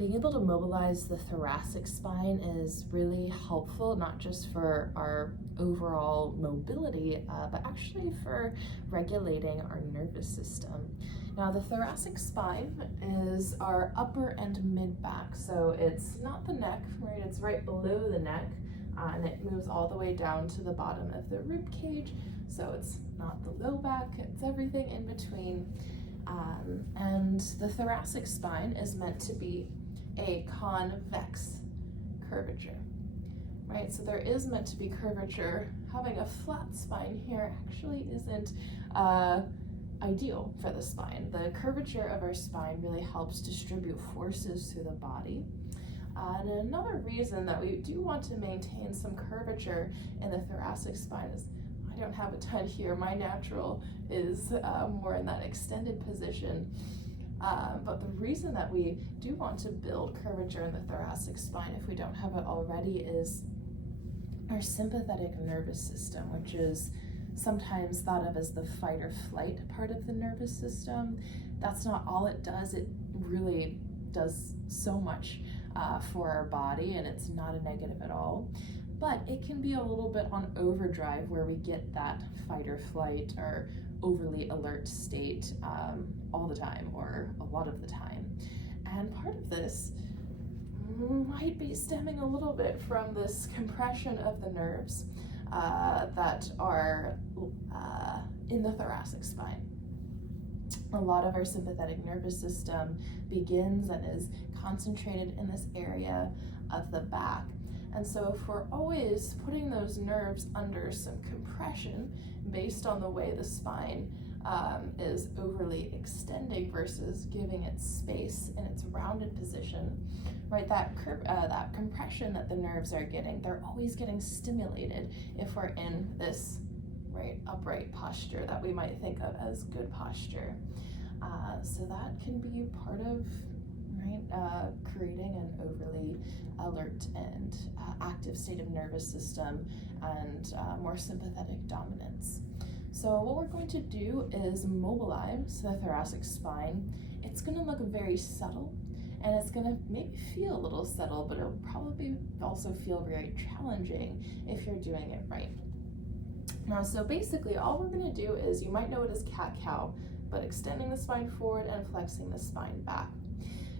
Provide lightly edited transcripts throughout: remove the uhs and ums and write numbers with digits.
being able to mobilize the thoracic spine is really helpful, not just for our overall mobility, but actually for regulating our nervous system. Now, the thoracic spine is our upper and mid back, so it's not the neck, right? It's right below the neck, and it moves all the way down to the bottom of the rib cage. So it's not the low back, it's everything in between. And the thoracic spine is meant to be a convex curvature, right? So there is meant to be curvature. Having a flat spine here actually isn't ideal for the spine. The curvature of our spine really helps distribute forces through the body. And another reason that we do want to maintain some curvature in the thoracic spine is, I don't have a ton here, my natural is more in that extended position. But the reason that we do want to build curvature in the thoracic spine, if we don't have it already, is our sympathetic nervous system, which is sometimes thought of as the fight or flight part of the nervous system. That's not all it does. It really does so much for our body, and it's not a negative at all. But it can be a little bit on overdrive where we get that fight or flight or overly alert state all the time or a lot of the time. And part of this might be stemming a little bit from this compression of the nerves that are in the thoracic spine. A lot of our sympathetic nervous system begins and is concentrated in this area of the back. And so if we're always putting those nerves under some compression based on the way the spine is overly extending versus giving it space in its rounded position, right, that compression that the nerves are getting, they're always getting stimulated if we're in this upright posture that we might think of as good posture. So that can be part of creating an overly alert and active state of nervous system and more sympathetic dominance. So what we're going to do is mobilize the thoracic spine. It's going to look very subtle, and it's going to maybe feel a little subtle, but it'll probably also feel very challenging if you're doing it right. Now, so basically all we're going to do is, you might know it as cat-cow, but extending the spine forward and flexing the spine back.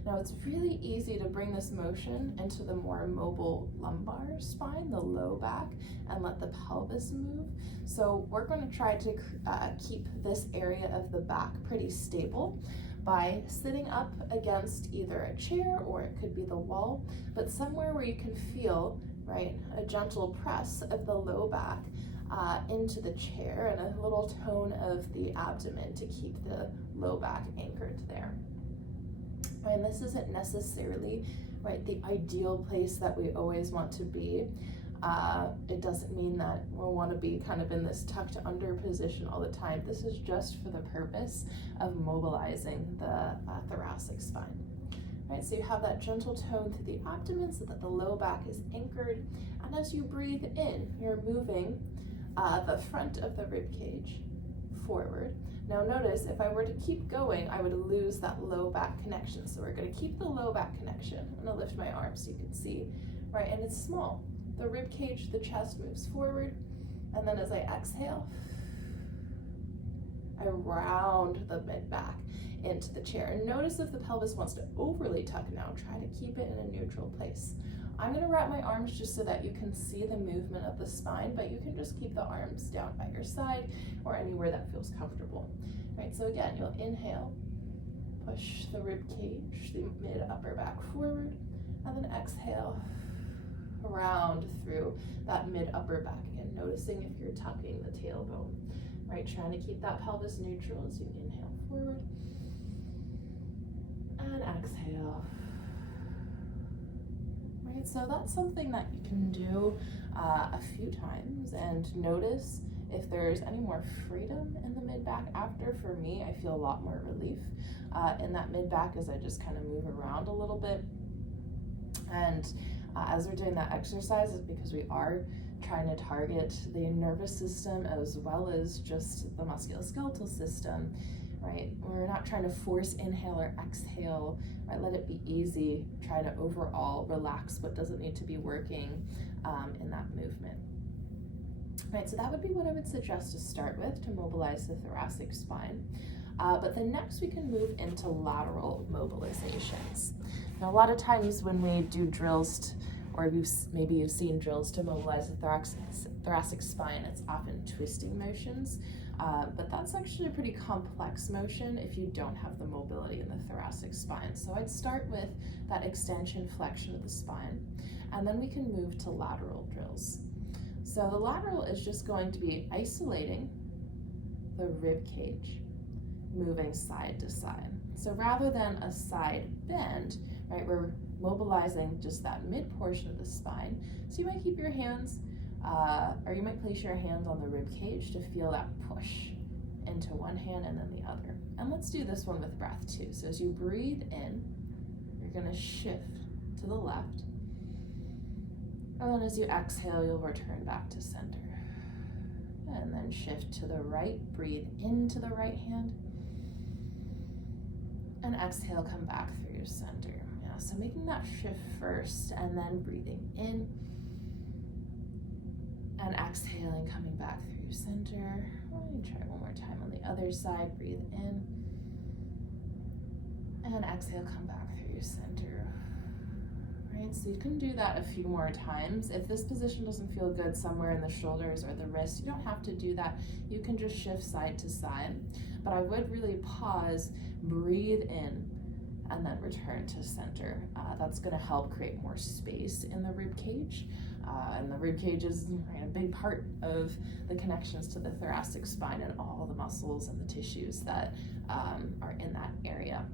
Now, it's really easy to bring this motion into the more mobile lumbar spine, the low back, and let the pelvis move. So we're going to try to keep this area of the back pretty stable by sitting up against either a chair, or it could be the wall, but somewhere where you can feel, a gentle press of the low back into the chair, and a little tone of the abdomen to keep the low back anchored there. And this isn't necessarily the ideal place that we always want to be. It doesn't mean that we'll want to be kind of in this tucked under position all the time. This is just for the purpose of mobilizing the thoracic spine. So you have that gentle tone through the abdomen so that the low back is anchored. And as you breathe in, you're moving the front of the rib cage forward. Now notice, if I were to keep going, I would lose that low back connection. So we're going to keep the low back connection. I'm going to lift my arm so you can see, and it's small. The rib cage, the chest moves forward, and then as I exhale, I round the mid back into the chair. And notice if the pelvis wants to overly tuck now, try to keep it in a neutral place. I'm going to wrap my arms just so that you can see the movement of the spine, but you can just keep the arms down by your side or anywhere that feels comfortable. So again, you'll inhale, push the rib cage, the mid upper back forward, and then exhale, round through that mid upper back again, noticing if you're tucking the tailbone, trying to keep that pelvis neutral as you inhale forward and exhale. So that's something that you can do a few times, and notice if there's any more freedom in the mid-back after. For me, I feel a lot more relief in that mid-back as I just kind of move around a little bit. And as we're doing that exercise, is because we are trying to target the nervous system as well as just the musculoskeletal system. right? We're not trying to force inhale or exhale, right? Let it be easy. Try to overall relax what doesn't need to be working in that movement. Right, so that would be what I would suggest to start with to mobilize the thoracic spine. But then next we can move into lateral mobilizations. Now, a lot of times when we do drills, or maybe you've seen drills to mobilize the thoracic spine, it's often twisting motions, but that's actually a pretty complex motion if you don't have the mobility in the thoracic spine. So I'd start with that extension flexion of the spine, and then we can move to lateral drills. So the lateral is just going to be isolating the rib cage, moving side to side. So rather than a side bend, right, we're mobilizing just that mid portion of the spine. So you might keep your hands, or you might place your hands on the rib cage to feel that push into one hand and then the other. And let's do this one with breath too. So as you breathe in, you're gonna shift to the left. And then as you exhale, you'll return back to center. And then shift to the right, breathe into the right hand. And exhale, come back through your center. Yeah, so making that shift first and then breathing in. And exhaling, coming back through your center. Let me try one more time on the other side. Breathe in. And exhale, come back through your center. Right, so you can do that a few more times. If this position doesn't feel good somewhere in the shoulders or the wrist, you don't have to do that. You can just shift side to side. But I would really pause, breathe in, and then return to center. That's going to help create more space in the rib cage. And the rib cage is a big part of the connections to the thoracic spine and all the muscles and the tissues that are in that area.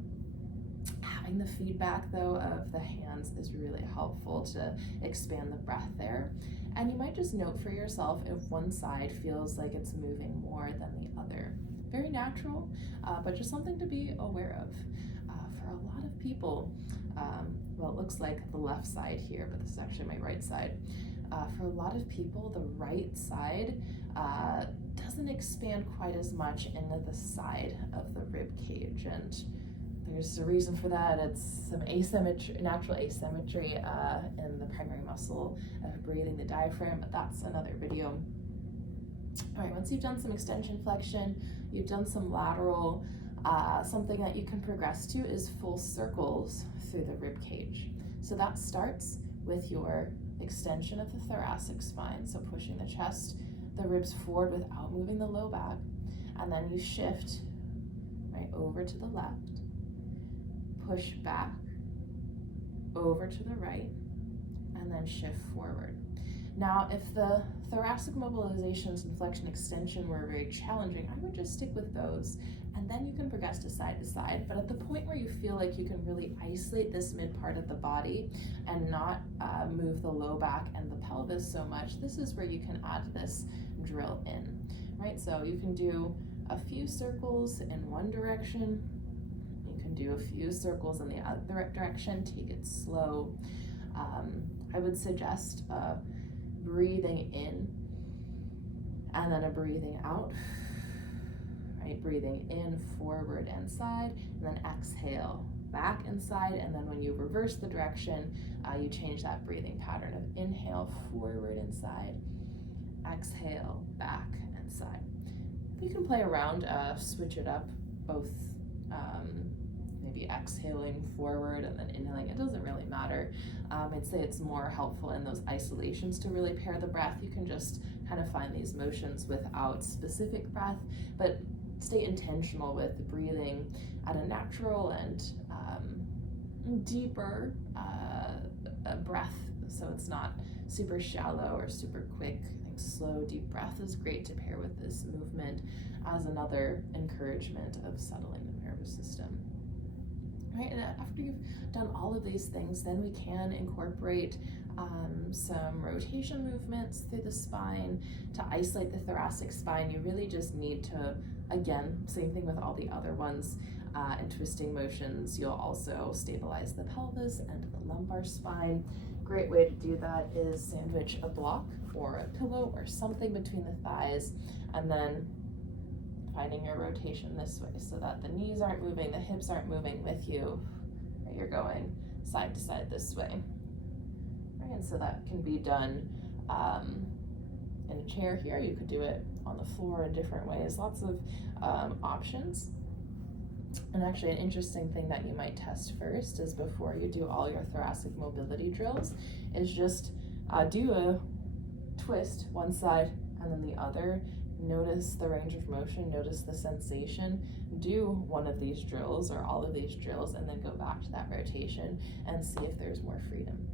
Having the feedback though of the hands is really helpful to expand the breath there. And you might just note for yourself if one side feels like it's moving more than the other. Very natural, but just something to be aware of. For a lot of people, well, it looks like the left side here, but this is actually my right side. For a lot of people, the right side doesn't expand quite as much into the side of the rib cage, and there's a reason for that. It's some asymmetry, natural asymmetry in the primary muscle of breathing, the diaphragm, but that's another video. All right, once you've done some extension flexion, you've done some lateral, something that you can progress to is full circles through the rib cage. So that starts with your extension of the thoracic spine, so pushing the chest, the ribs forward without moving the low back, and then you shift right over to the left, push back, over to the right, and then shift forward. Now, if the thoracic mobilizations and flexion extension were very challenging, I would just stick with those, and then you can progress to side. But at the point where you feel like you can really isolate this mid part of the body and not move the low back and the pelvis so much, this is where you can add this drill in, right? So you can do a few circles in one direction, you can do a few circles in the other direction, take it slow. I would suggest breathing in and then a breathing out, right? Breathing in, forward and side, and then exhale, back and side, and then when you reverse the direction, you change that breathing pattern of inhale, forward and side, exhale, back and side. You can play around, switch it up, both maybe exhaling forward and then inhaling. It doesn't really matter. I'd say it's more helpful in those isolations to really pair the breath. You can just kind of find these motions without specific breath, but stay intentional with breathing at a natural and deeper breath, so it's not super shallow or super quick. I think slow, deep breath is great to pair with this movement as another encouragement of settling the nervous system. Right, and after you've done all of these things, then we can incorporate some rotation movements through the spine to isolate the thoracic spine. You really just need to, again, same thing with all the other ones, and twisting motions. You'll also stabilize the pelvis and the lumbar spine. Great way to do that is sandwich a block or a pillow or something between the thighs, and then finding your rotation this way so that the knees aren't moving, the hips aren't moving with you. Right? You're going side to side this way. Right? And so that can be done in a chair here. You could do it on the floor in different ways. Lots of options. And actually, an interesting thing that you might test first is before you do all your thoracic mobility drills is just do a twist one side and then the other. Notice the range of motion, notice the sensation. Do one of these drills or all of these drills and then go back to that rotation and see if there's more freedom.